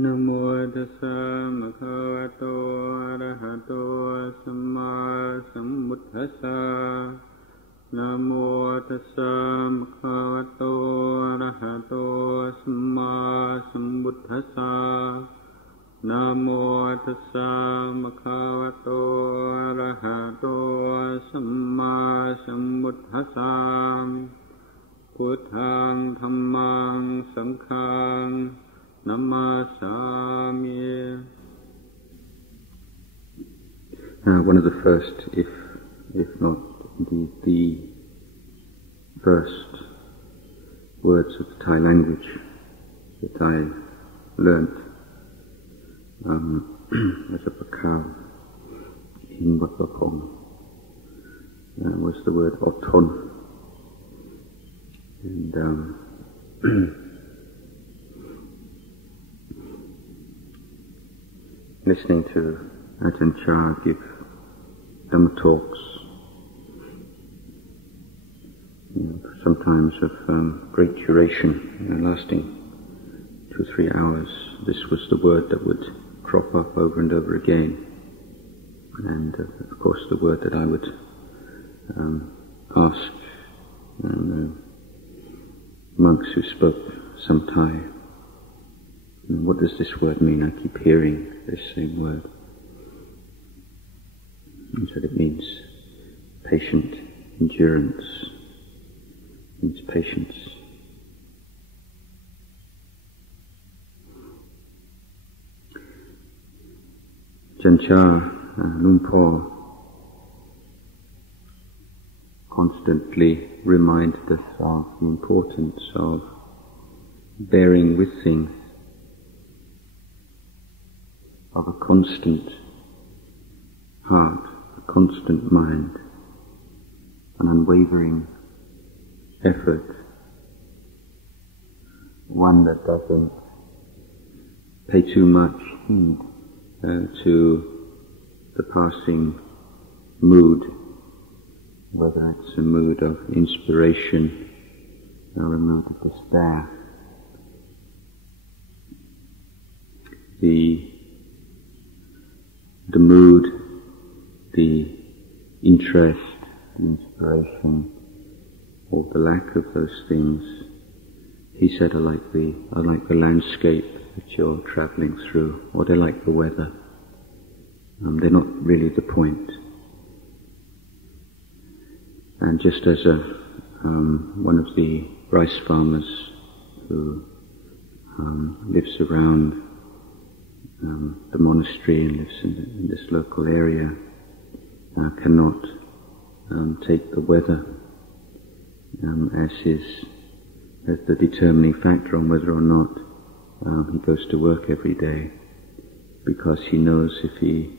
นะโมตัสสะภะคะวะโตอะระหะโตสัมมาสัมพุทธัสสะนะโมตัสสะภะคะวะโตอะระหะโตสัมมาสัมพุทธัสสะนะโมตัสสะภะคะวะโตอะระหะโตสัมมาสัมพุทธัสสะพุทธังธัมมังสังฆังNamasami. One of the first, if not indeed the first words of the Thai language that I learnt as a Pakao in Wat Pong was the word Oton. And listening to Ajahn give Dhamma talks, sometimes of great duration, lasting 2 or 3 hours, this was the word that would crop up over and over again. And of course the word that I would ask monks who spoke some Thai, what does this word mean? I keep hearing this same word. He said it means patient endurance. It means patience. Jancha Lumpur constantly reminded us of the importance of bearing with things, of a constant heart, a constant mind, an unwavering effort, one that doesn't pay too much heed to the passing mood, whether it's a mood of inspiration or a mood of despair. The mood, the interest, the inspiration, or the lack of those things, he said, are like the landscape that you're travelling through, or they're like the weather. They're not really the point. And just as one of the rice farmers who lives around the monastery and lives in this local area cannot take the weather as the determining factor on whether or not he goes to work every day, because he knows if he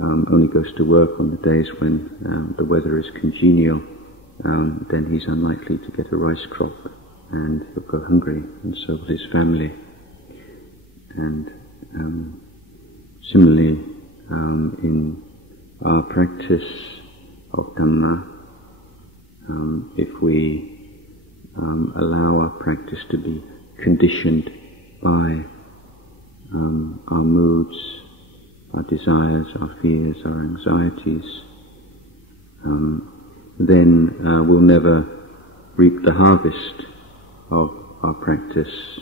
only goes to work on the days when the weather is congenial, then he's unlikely to get a rice crop and he'll go hungry, and so will his family. And similarly, in our practice of Dhamma, if we allow our practice to be conditioned by our moods, our desires, our fears, our anxieties, then we'll never reap the harvest of our practice,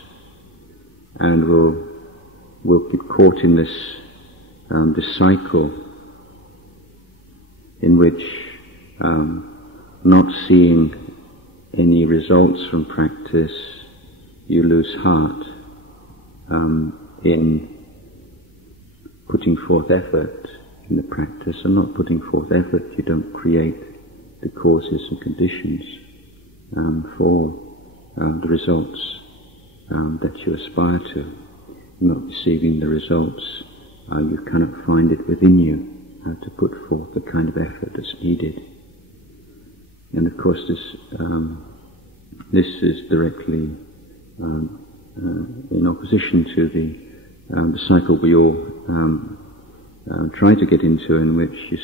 and we'll get caught in this cycle in which not seeing any results from practice, you lose heart in putting forth effort in the practice, and not putting forth effort, you don't create the causes and conditions for the results that you aspire to. Not receiving the results, you cannot find it within you to put forth the kind of effort that's needed. And of course this is directly in opposition to the cycle we all try to get into, in which you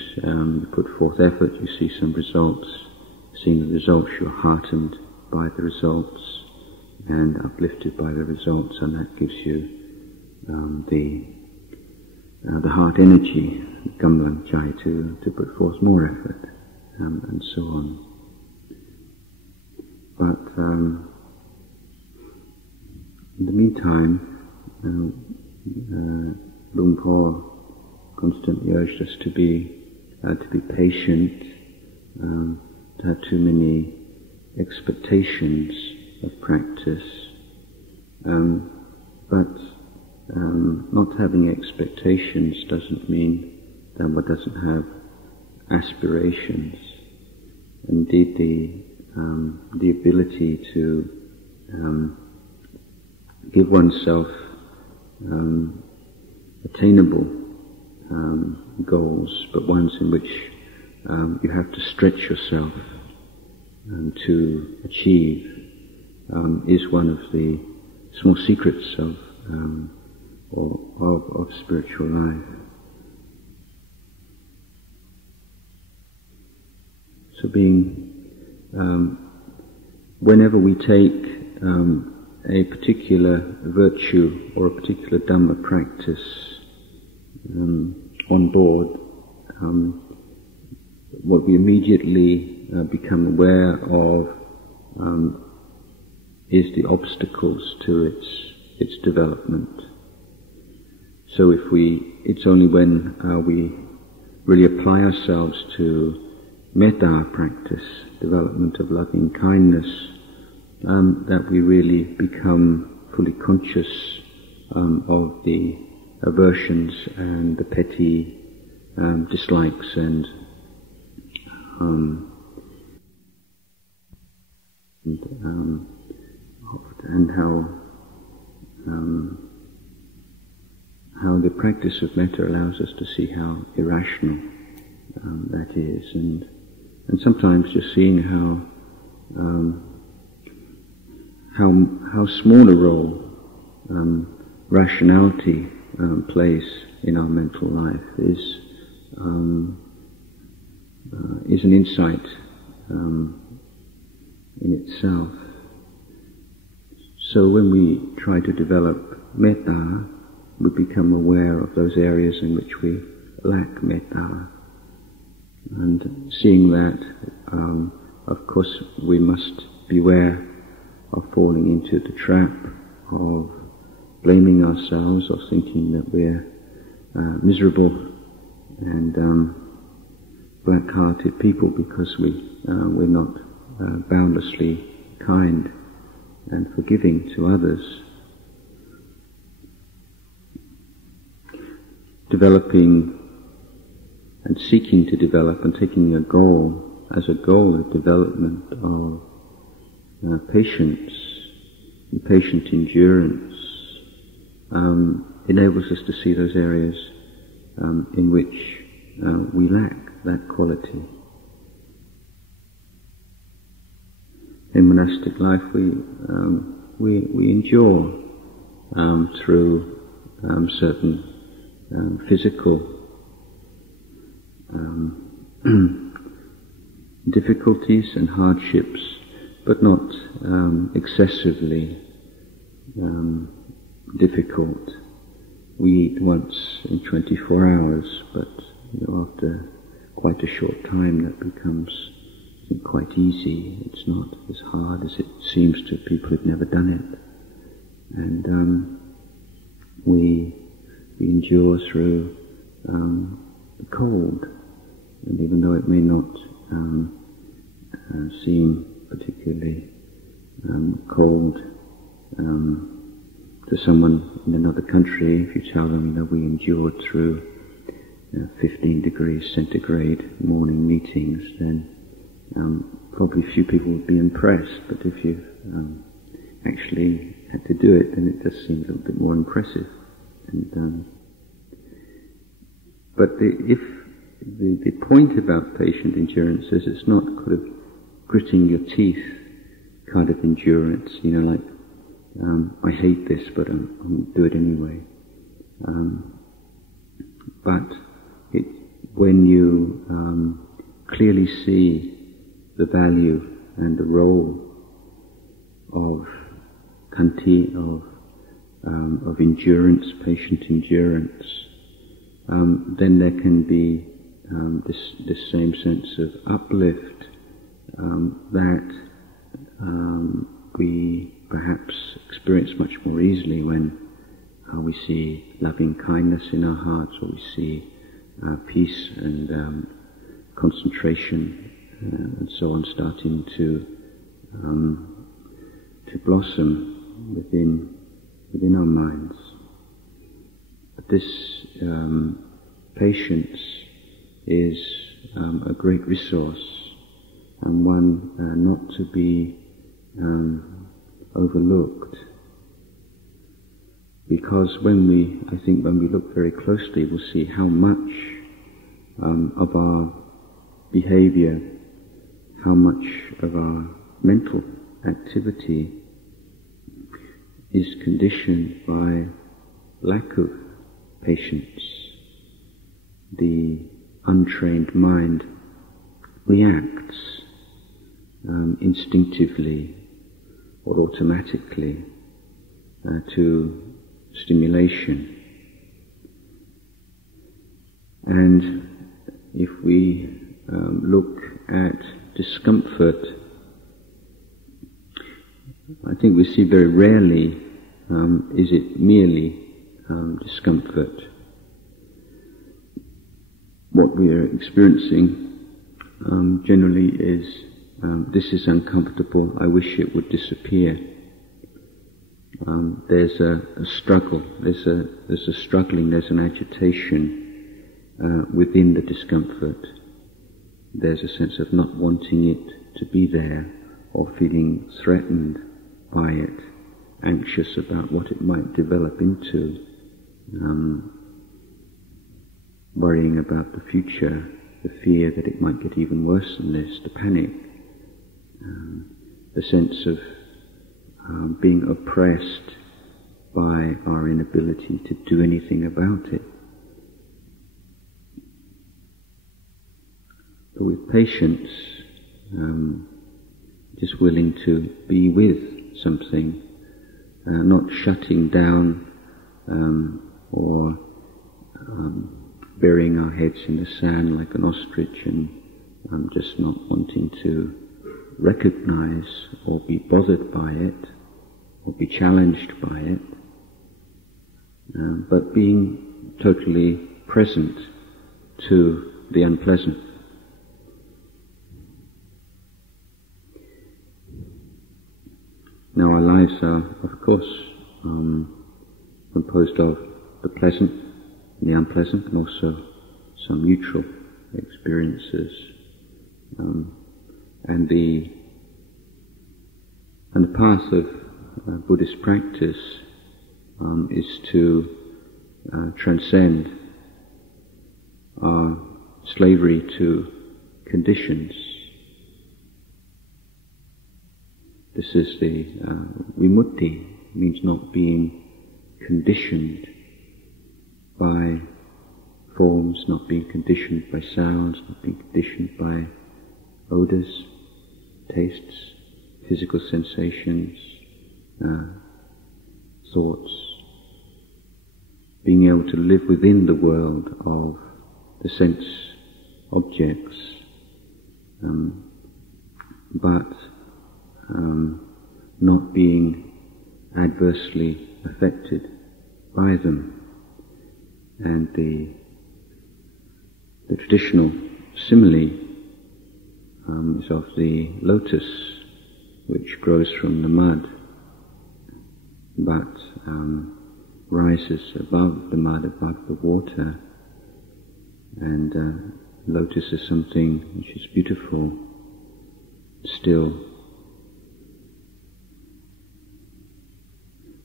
put forth effort, you see some results. Seeing the results, you're heartened by the results and uplifted by the results, and that gives you the heart energy, gamlang chai, to put forth more effort, and so on. But in the meantime, Luang Por constantly urged us to be patient, to have too many expectations of practice, but not having expectations doesn't mean that one doesn't have aspirations. Indeed, the ability to give oneself attainable goals, but ones in which you have to stretch yourself to achieve, is one of the small secrets of spiritual life. So whenever we take a particular virtue or a particular Dhamma practice on board, what we immediately become aware of is the obstacles to its development. So it's only when we really apply ourselves to metta practice, development of loving kindness, that we really become fully conscious of the aversions and the petty dislikes and how the practice of metta allows us to see how irrational that is, and sometimes just seeing how small a role rationality plays in our mental life is an insight in itself. So when we try to develop metta, we become aware of those areas in which we lack metta, and seeing that, of course, we must beware of falling into the trap of blaming ourselves or thinking that we're miserable and black-hearted people because we're not boundlessly kind and forgiving to others. Developing and seeking to develop and taking a goal as a goal of development of patience and patient endurance enables us to see those areas in which we lack that quality. In monastic life, we endure through certain physical difficulties and hardships, but not excessively difficult. We eat once in 24 hours, but after quite a short time that becomes quite easy. It's not as hard as it seems to people who've never done it. And we endure through the cold, and even though it may not seem particularly cold to someone in another country, if you tell them, we endured through 15 degrees centigrade morning meetings, then probably few people would be impressed. But if you actually had to do it, then it just seems a little bit more impressive. And but the point about patient endurance is it's not kind of gritting your teeth kind of endurance, like I hate this, but I'll do it anyway. But when you clearly see the value and the role of kanti, of of endurance, patient endurance, then there can be this same sense of uplift that we perhaps experience much more easily when we see loving kindness in our hearts, or we see peace and concentration and so on starting to blossom within our minds. But this patience is a great resource, and one not to be overlooked, because when we look very closely, we'll see how much of our behavior, how much of our mental activity is conditioned by lack of patience. The untrained mind reacts instinctively or automatically to stimulation. And if we look at discomfort, I think we see very rarely is it merely discomfort. What we are experiencing generally is this is uncomfortable, I wish it would disappear. There's a struggle, there's a struggling, there's an agitation within the discomfort. There's a sense of not wanting it to be there, or feeling threatened by it, anxious about what it might develop into, worrying about the future, the fear that it might get even worse than this, the panic, the sense of being oppressed by our inability to do anything about it. But with patience, just willing to be with something, not shutting down or burying our heads in the sand like an ostrich, and just not wanting to recognize or be bothered by it or be challenged by it, but being totally present to the unpleasant. Now our lives are, of course, composed of the pleasant and the unpleasant, and also some neutral experiences. And the path of Buddhist practice is to transcend our slavery to conditions. This is the vimutti, means not being conditioned by forms, not being conditioned by sounds, not being conditioned by odours, tastes, physical sensations, thoughts. Being able to live within the world of the sense objects, but not being adversely affected by them. And the traditional simile is of the lotus, which grows from the mud, but rises above the mud, above the water. And lotus is something which is beautiful, still.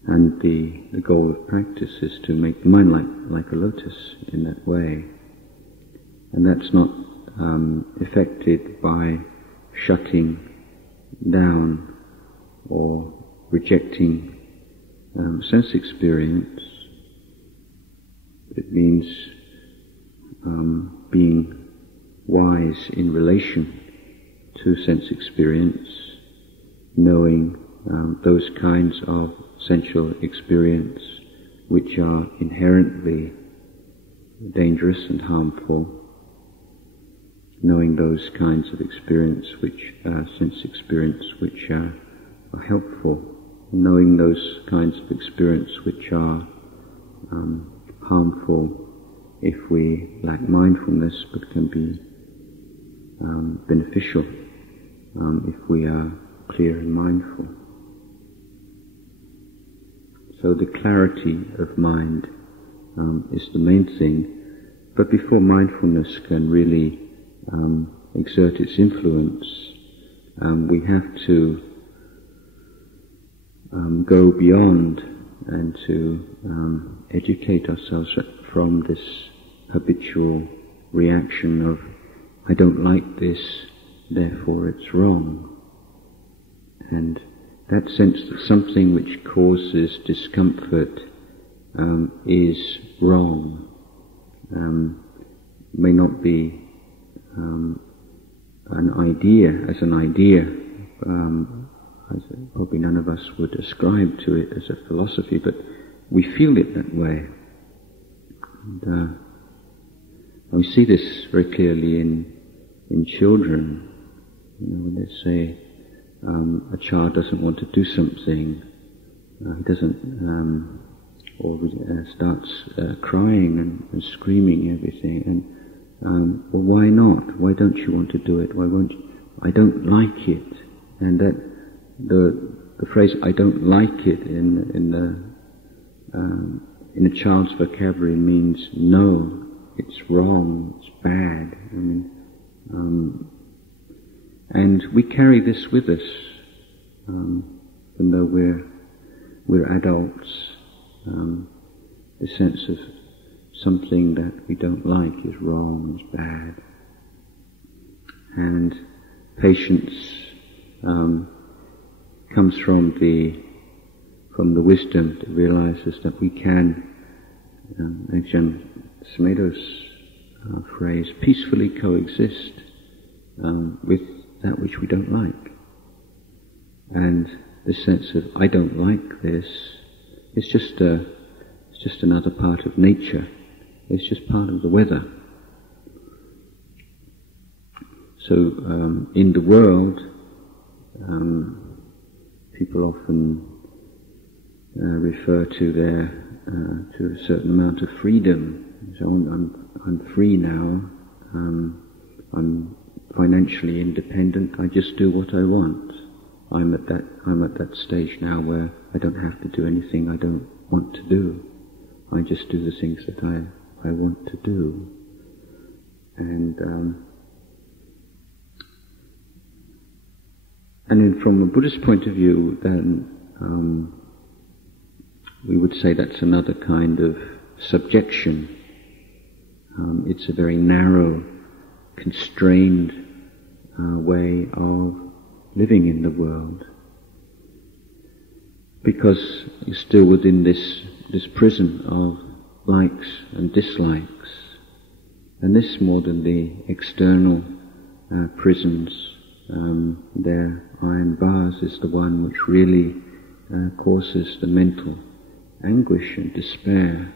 And the goal of practice is to make the mind like a lotus in that way. And that's not affected by shutting down or rejecting sense experience. It means being wise in relation to sense experience, knowing those kinds of sensual experience which are inherently dangerous and harmful, knowing those kinds of experience which sense experience which are helpful, knowing those kinds of experience which are harmful if we lack mindfulness, but can be beneficial if we are clear and mindful. So the clarity of mind is the main thing, but before mindfulness can really exert its influence, we have to go beyond and to educate ourselves from this habitual reaction of, I don't like this, therefore it's wrong. And that sense that something which causes discomfort is wrong may not be an idea, as probably none of us would ascribe to it as a philosophy, but we feel it that way. And we see this very clearly in children. When they say a child doesn't want to do something, he doesn't, or starts crying and screaming everything, and well, why not? Why don't you want to do it? Why won't you? I don't like it, and that the phrase "I don't like it" in a child's vocabulary means no, it's wrong, it's bad. I mean, and we carry this with us, even though we're adults. The sense of something that we don't like is wrong, is bad, and patience comes from the wisdom that realizes that we can, Ajahn Sumedho's phrase, peacefully coexist with that which we don't like. And the sense of I don't like this is just another part of nature. It's just part of the weather. So in the world, people often refer to to a certain amount of freedom. So I'm free now. I'm financially independent. I just do what I want. I'm at that stage now where I don't have to do anything I don't want to do. I just do the things that I want to do. And then from a Buddhist point of view, then we would say that's another kind of subjection. It's a very narrow, constrained way of living in the world, because you're still within this prison of likes and dislikes, and this more than the external prisons. Their iron bars is the one which really causes the mental anguish and despair.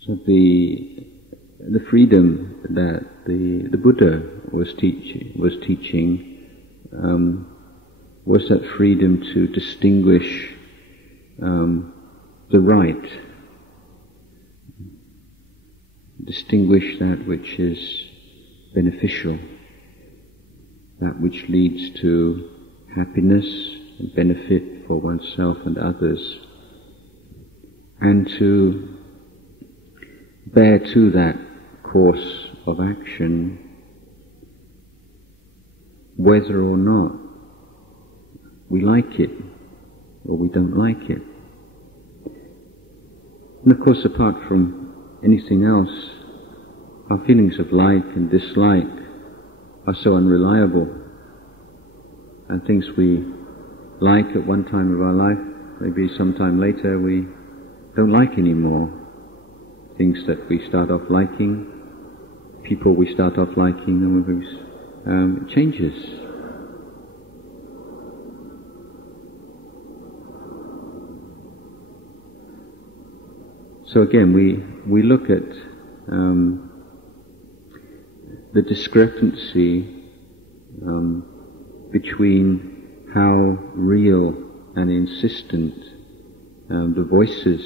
So the freedom that the Buddha was teaching was that freedom to distinguish the right, distinguish that which is beneficial, that which leads to happiness and benefit for oneself and others, and to bear to that course of action whether or not we like it or we don't like it. And of course, apart from anything else, our feelings of like and dislike are so unreliable, and things we like at one time of our life, maybe sometime later we don't like anymore. Things that we start off liking, people we start off liking, and it changes. So again, we look at the discrepancy between how real and insistent the voices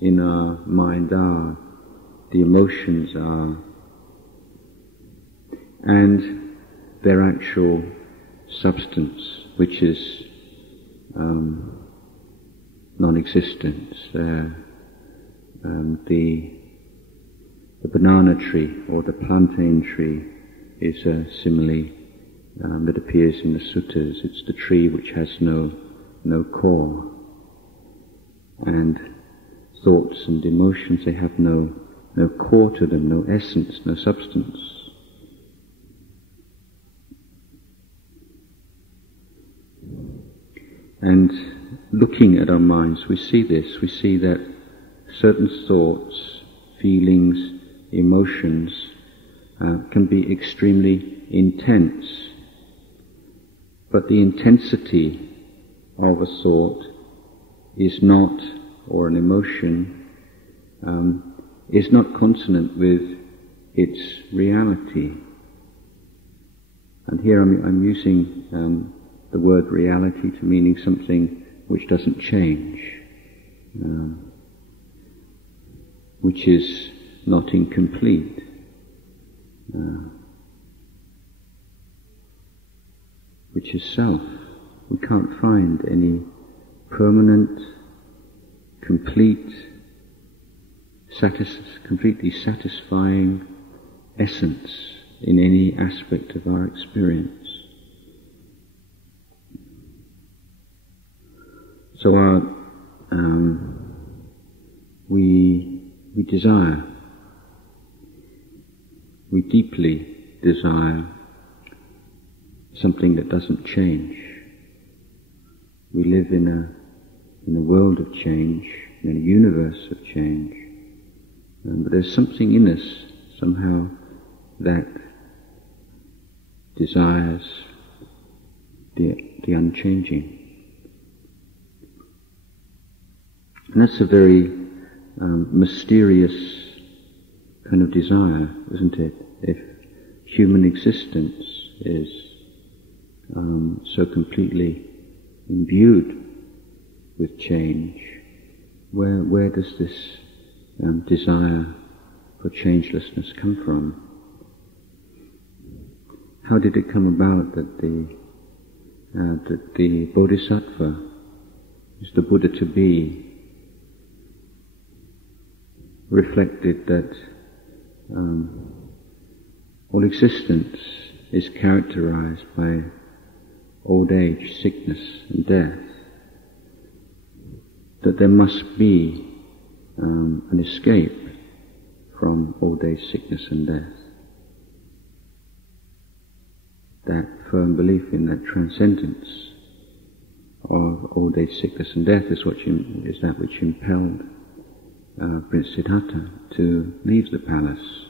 in our mind are, the emotions are, and their actual substance, which is non-existent. The banana tree or the plantain tree is a simile that appears in the suttas. It's the tree which has no core, and thoughts and emotions, they have no core to them, no essence, no substance. And looking at our minds, we see this. We see that certain thoughts, feelings, emotions can be extremely intense. But the intensity of a thought is not, or an emotion, is not consonant with its reality. And here I'm using the word reality to meaning something which doesn't change, which is not incomplete. Which is self. We can't find any permanent, completely satisfying essence in any aspect of our experience. So we desire, we deeply desire something that doesn't change. We live in a world of change, in a universe of change, but there's something in us somehow that desires the unchanging. And that's a very mysterious kind of desire, isn't it? If human existence is so completely imbued with change, where does this desire for changelessness come from? How did it come about that the Bodhisattva is the Buddha to be, reflected that all existence is characterized by old age, sickness and death, that there must be an escape from old age, sickness and death. That firm belief in that transcendence of old age, sickness and death is that which impelled Prince Siddhartha to leave the palace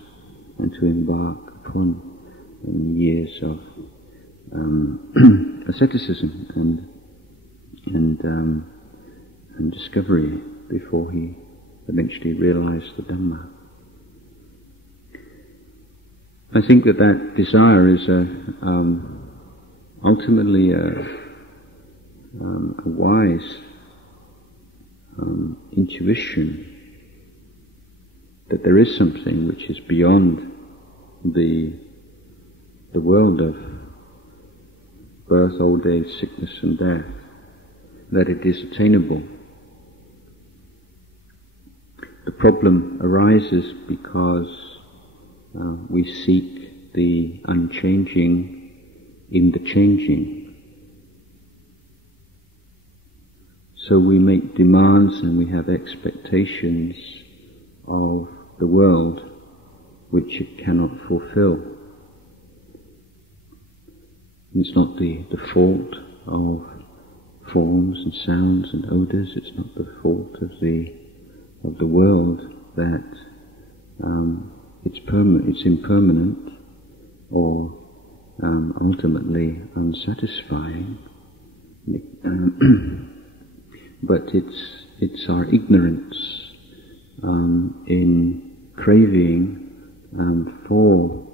and to embark upon years of asceticism and discovery before he eventually realized the Dhamma. I think that desire is ultimately a wise intuition that there is something which is beyond the world of birth, old age, sickness and death, that it is attainable. The problem arises because we seek the unchanging in the changing. So we make demands and we have expectations of the world which it cannot fulfill. And it's not the fault of forms and sounds and odours, it's not the fault of the world that it's impermanent or ultimately unsatisfying, but it's our ignorance in craving for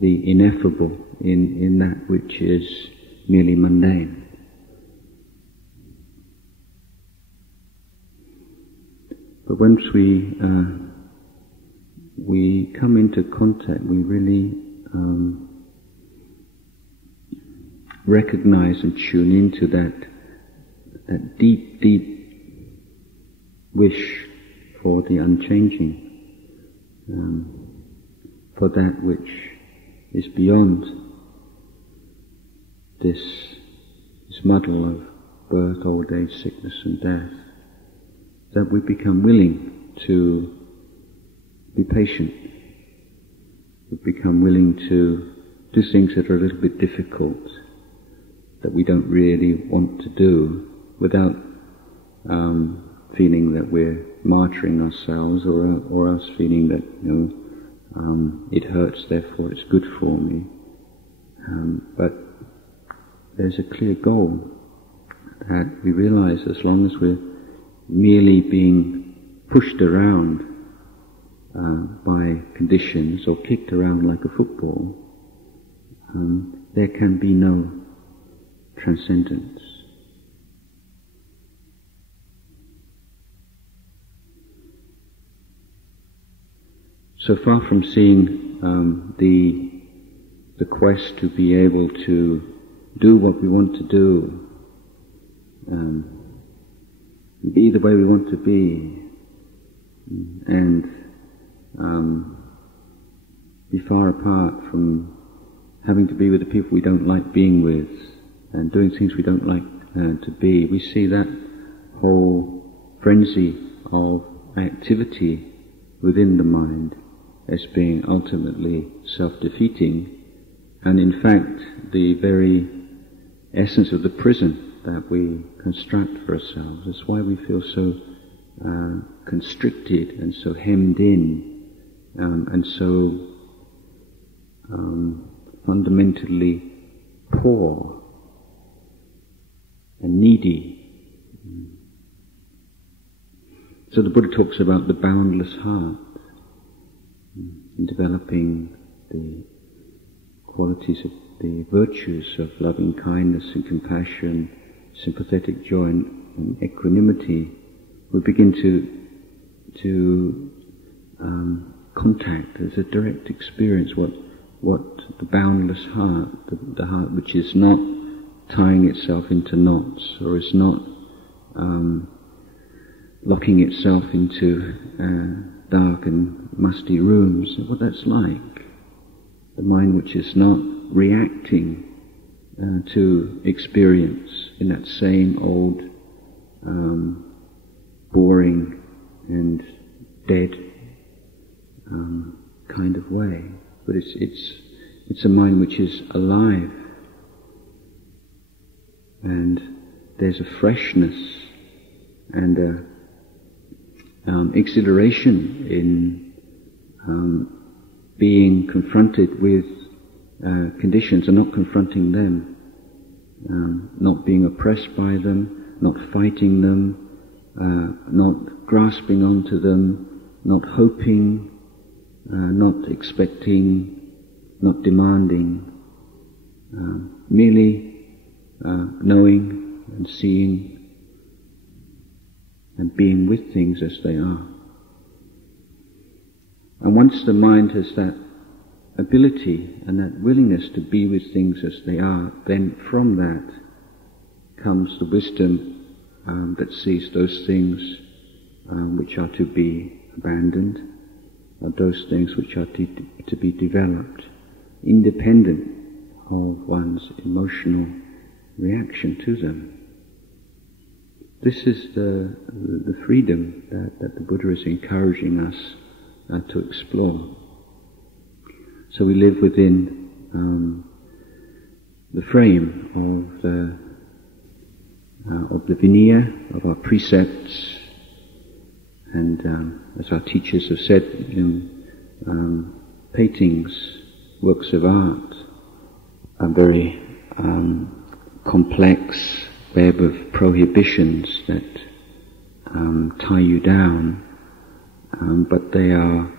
the ineffable in that which is merely mundane. But once we come into contact, we really recognize and tune into that deep, deep wish for the unchanging, for that which is beyond this muddle of birth, old age, sickness and death, that we become willing to be patient. We become willing to do things that are a little bit difficult, that we don't really want to do, without feeling that we're martyring ourselves, or us feeling that it hurts, therefore it's good for me. But there's a clear goal that we realize as long as we're merely being pushed around by conditions or kicked around like a football, there can be no transcendence. So far from seeing the quest to be able to do what we want to do, be the way we want to be, and be far apart from having to be with the people we don't like being with, and doing things we don't like to be, we see that whole frenzy of activity within the mind as being ultimately self-defeating, and in fact the very essence of the prison that we construct for ourselves. That's why we feel so constricted and so hemmed in, and so fundamentally poor and needy. So the Buddha talks about the boundless heart, in developing the qualities of the virtues of loving kindness and compassion, sympathetic joy and equanimity. We begin to contact as a direct experience what the boundless heart, the heart which is not tying itself into knots, or is not locking itself into dark and musty rooms, what that's like. The mind which is not reacting to experience in that same old boring and dead kind of way, but it's a mind which is alive, and there's a freshness and a exhilaration in being confronted with conditions and not confronting them, not being oppressed by them, not fighting them, not grasping onto them, not hoping, not expecting, not demanding, merely knowing and seeing and being with things as they are. And once the mind has that ability and that willingness to be with things as they are, then from that comes the wisdom that sees those things which are to be abandoned, or those things which are to be developed, independent of one's emotional reaction to them. This is the freedom that the Buddha is encouraging us to explore. So we live within the frame of the Vinaya, of our precepts, and as our teachers have said, paintings, works of art, are very complex web of prohibitions that tie you down but they are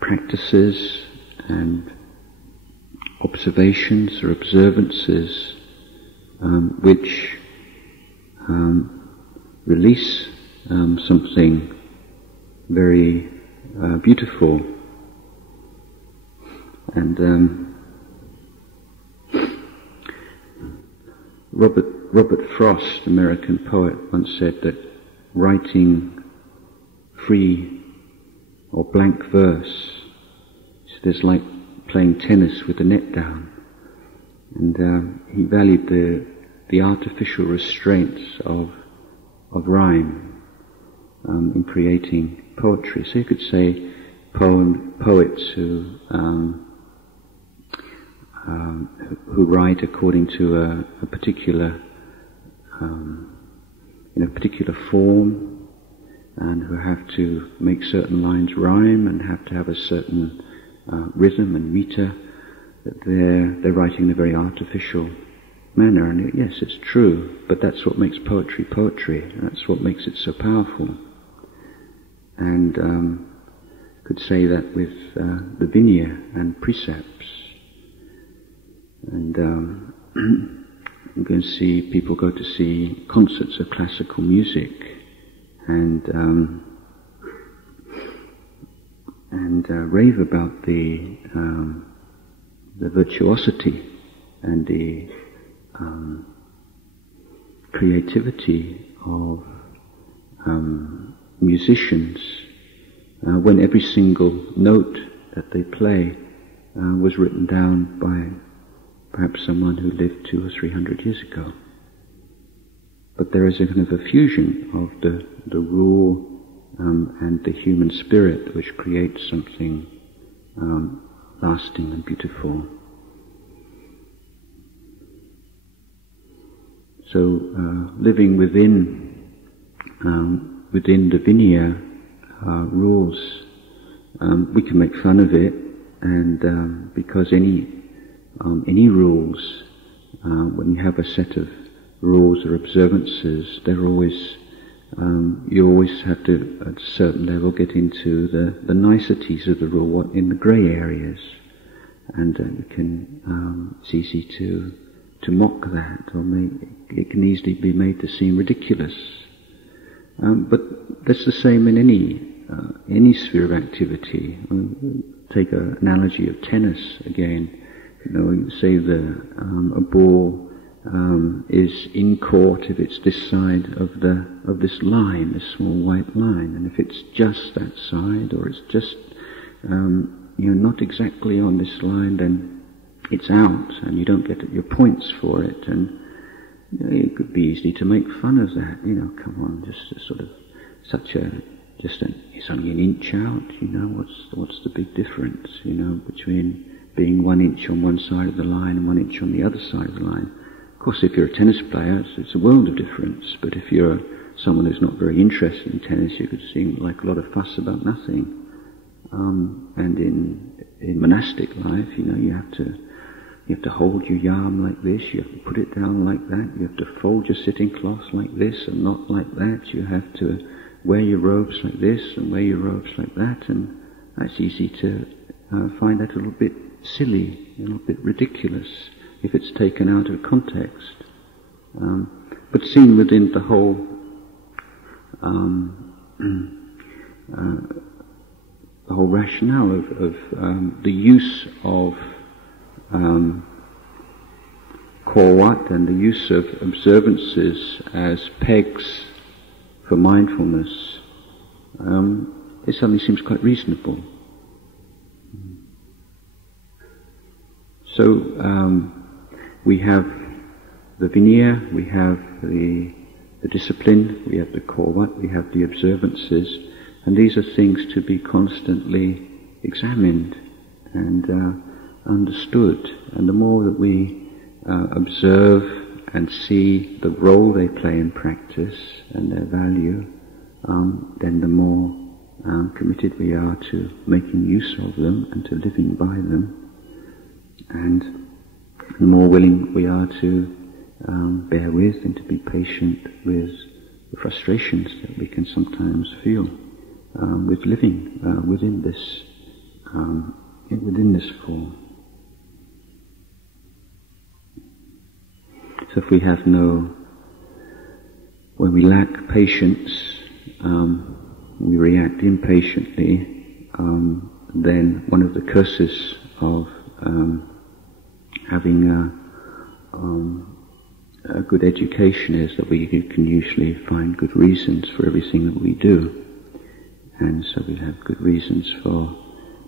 practices and observations or observances which release something very beautiful. And Robert Frost, American poet, once said that writing free or blank verse is like playing tennis with the net down. And he valued the artificial restraints of rhyme in creating poetry. So you could say poets who write according to a particular in a particular form, and who have to make certain lines rhyme and have to have a certain rhythm and meter, that they're writing in a very artificial manner. And yes, it's true, but that's what makes poetry poetry, and that's what makes it so powerful. And could say that with the Vinaya and precepts. And I'm going to see people go to see concerts of classical music, and rave about the virtuosity and the creativity of musicians, when every single note that they play was written down by perhaps someone who lived 200 or 300 years ago. But there is a kind of a fusion of the rule and the human spirit, which creates something lasting and beautiful. So living within the Vinaya rules, we can make fun of it, and because any rules, when you have a set of rules or observances, they're always you always have to, at a certain level, get into the niceties of the rule, what in the grey areas, and it's easy to mock that, or it can easily be made to seem ridiculous. But that's the same in any sphere of activity. Take an analogy of tennis again. You say a ball is in court if it's this side of this line, this small white line, and if it's just that side, or it's just not exactly on this line, then it's out, and you don't get your points for it. And it could be easy to make fun of that. Come on, just a sort of it's only an inch out. What's the big difference? Between being 1 inch on one side of the line and 1 inch on the other side of the line. Of course, if you're a tennis player, it's a world of difference. But if you're someone who's not very interested in tennis, you could seem like a lot of fuss about nothing. And in monastic life, you have to hold your yarm like this. You have to put it down like that. You have to fold your sitting cloth like this and not like that. You have to wear your robes like this and wear your robes like that. And that's easy to find that a little bit silly, a little bit ridiculous, if it's taken out of context. But seen within the whole rationale of the use of korwat and the use of observances as pegs for mindfulness, it suddenly seems quite reasonable. So we have the Vinaya, we have the discipline, we have the korwat, we have the observances, and these are things to be constantly examined and understood. And the more that we observe and see the role they play in practice and their value, then the more committed we are to making use of them and to living by them, and the more willing we are to bear with and to be patient with the frustrations that we can sometimes feel with living within this form. So if we have when we lack patience, we react impatiently, then one of the curses of having a good education is that we can usually find good reasons for everything that we do. And so we have good reasons for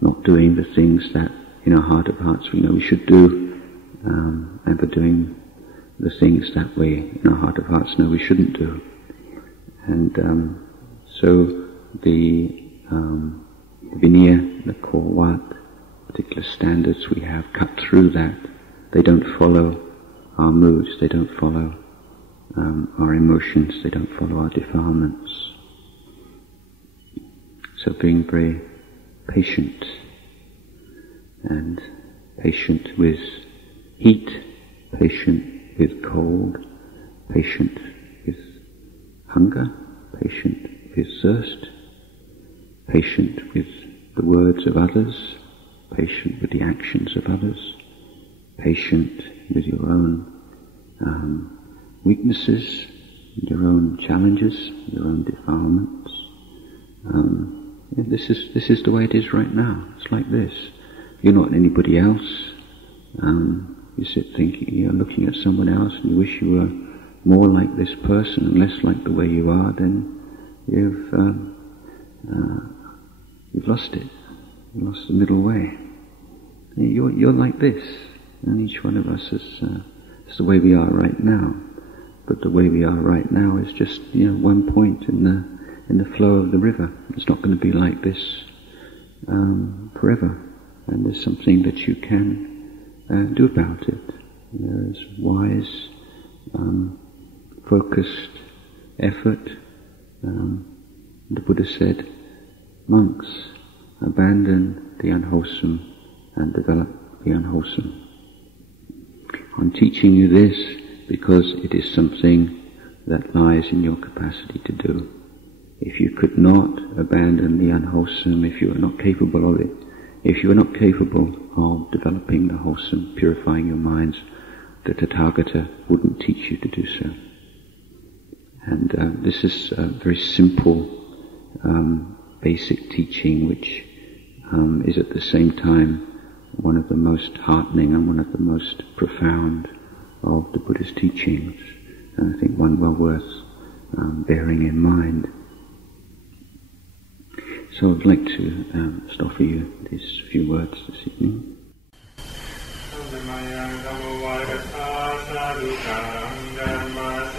not doing the things that in our heart of hearts we know we should do, and for doing the things that we in our heart of hearts know we shouldn't do. And so the Vinaya, the core what, particular standards we have cut through that. They don't follow our moods, they don't follow our emotions, they don't follow our defilements. So being very patient, and patient with heat, patient with cold, patient with hunger, patient with thirst, patient with the words of others, patient with the actions of others, patient with your own weaknesses, your own challenges, your own defilements. This is the way it is right now. It's like this. You're not anybody else. You sit thinking, you're looking at someone else, and you wish you were more like this person and less like the way you are. Then you've lost it. You've lost the middle way. You're like this, and each one of us is the way we are right now. But the way we are right now is just one point in the flow of the river. It's not going to be like this forever. And there's something that you can do about it. There's wise, focused effort. The Buddha said, monks, abandon the unwholesome and develop the unwholesome. I'm teaching you this because it is something that lies in your capacity to do. If you could not abandon the unwholesome, if you are not capable of it, if you are not capable of developing the wholesome, purifying your minds, the Tathagata wouldn't teach you to do so. And this is a very simple, basic teaching, which is at the same time one of the most heartening and one of the most profound of the Buddha's teachings, and I think one well worth bearing in mind. So I'd like to just offer you these few words this evening. Dhamma